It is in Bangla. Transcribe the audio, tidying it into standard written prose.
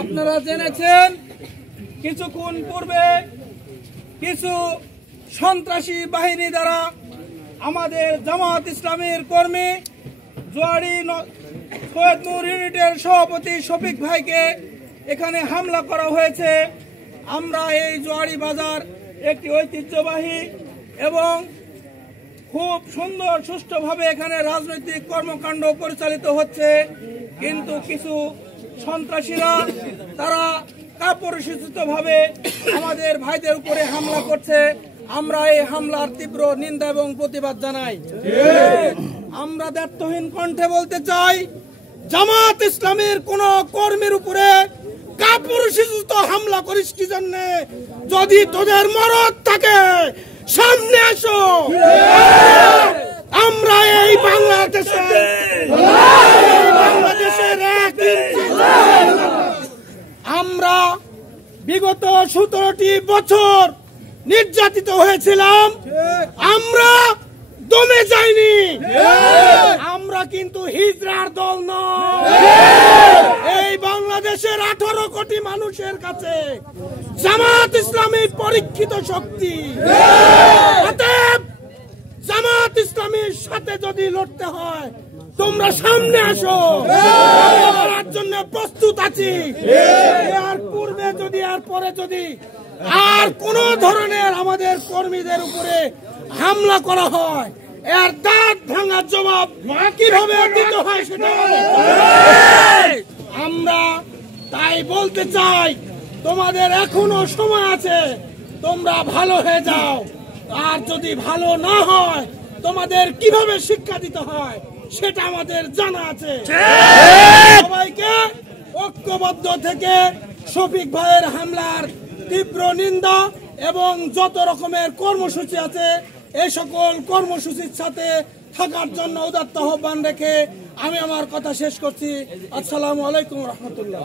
আপনারা জেনেছেন কিছুক্ষণ পূর্বে কিছু সন্ত্রাসী বাহিনী দ্বারা আমাদের জামাত ইসলামের কর্মী জোয়াড়ি সৈয়দ নূর ইউনিটের সভাপতি শফিক ভাইকে এখানে হামলা করা হয়েছে। আমরা এই জোয়াড়ি বাজার একটি ঐতিহ্যবাহী এবং খুব সুন্দর সুষ্ঠুভাবে এখানে রাজনৈতিক কর্মকাণ্ড পরিচালিত হচ্ছে, কিন্তু কিছু সন্ত্রাসীরা তারা কাপুরুষোচিতভাবে আমাদের ভাইদের উপরে হামলা করছে। আমরা এই হামলার তীব্র নিন্দা এবং প্রতিবাদ জানাই। আমরা দ্ব্যর্থহীন কণ্ঠে বলতে চাই, জামাত ইসলামের কোন কর্মীর উপরে কাপুরুষোচিত হামলা করিস কি জন্য? যদি তোদের মরদ থাকে সামনে আসো। আমরা এই বাংলাদেশের আমরা বিগত 17টি বছর নির্যাতিত হয়েছিলাম, আমরা দমে যাইনি। আমরা কিন্তু হিজড়ার দল নয়। এই বাংলাদেশের 18 কোটি মানুষের কাছে জামাত ইসলামী পরীক্ষিত শক্তি। অতএব জামাত ইসলামীর সাথে যদি লড়তে হয় তোমরা সামনে আসো, লড়ার জন্য প্রস্তুত আছি। এর পূর্বে যদি আর পরে যদি আর কোন ধরনের আমাদের কর্মীদের উপরে হামলা করা হয়, এর দাঁত ভাঙার জবাব কিভাবে দিতে হয় সেটা আমরা তাই বলতে চাই। তোমাদের এখনো সময় আছে, তোমরা ভালো হয়ে যাও। আর যদি ভালো না হয় তোমাদের কিভাবে শিক্ষা দিতে হয় সেটা আমাদের জানা আছে। সবাইকে ঐক্যবদ্ধ থেকে শফিক ভাইয়ের হামলার তীব্র নিন্দা এবং যত রকমের কর্মসূচি আছে এই সকল কর্মসূচির সাথে থাকার জন্য উদাত্ত আহ্বান রেখে আমি আমার কথা শেষ করছি। আসসালামু আলাইকুম রহমতুল্লাহ।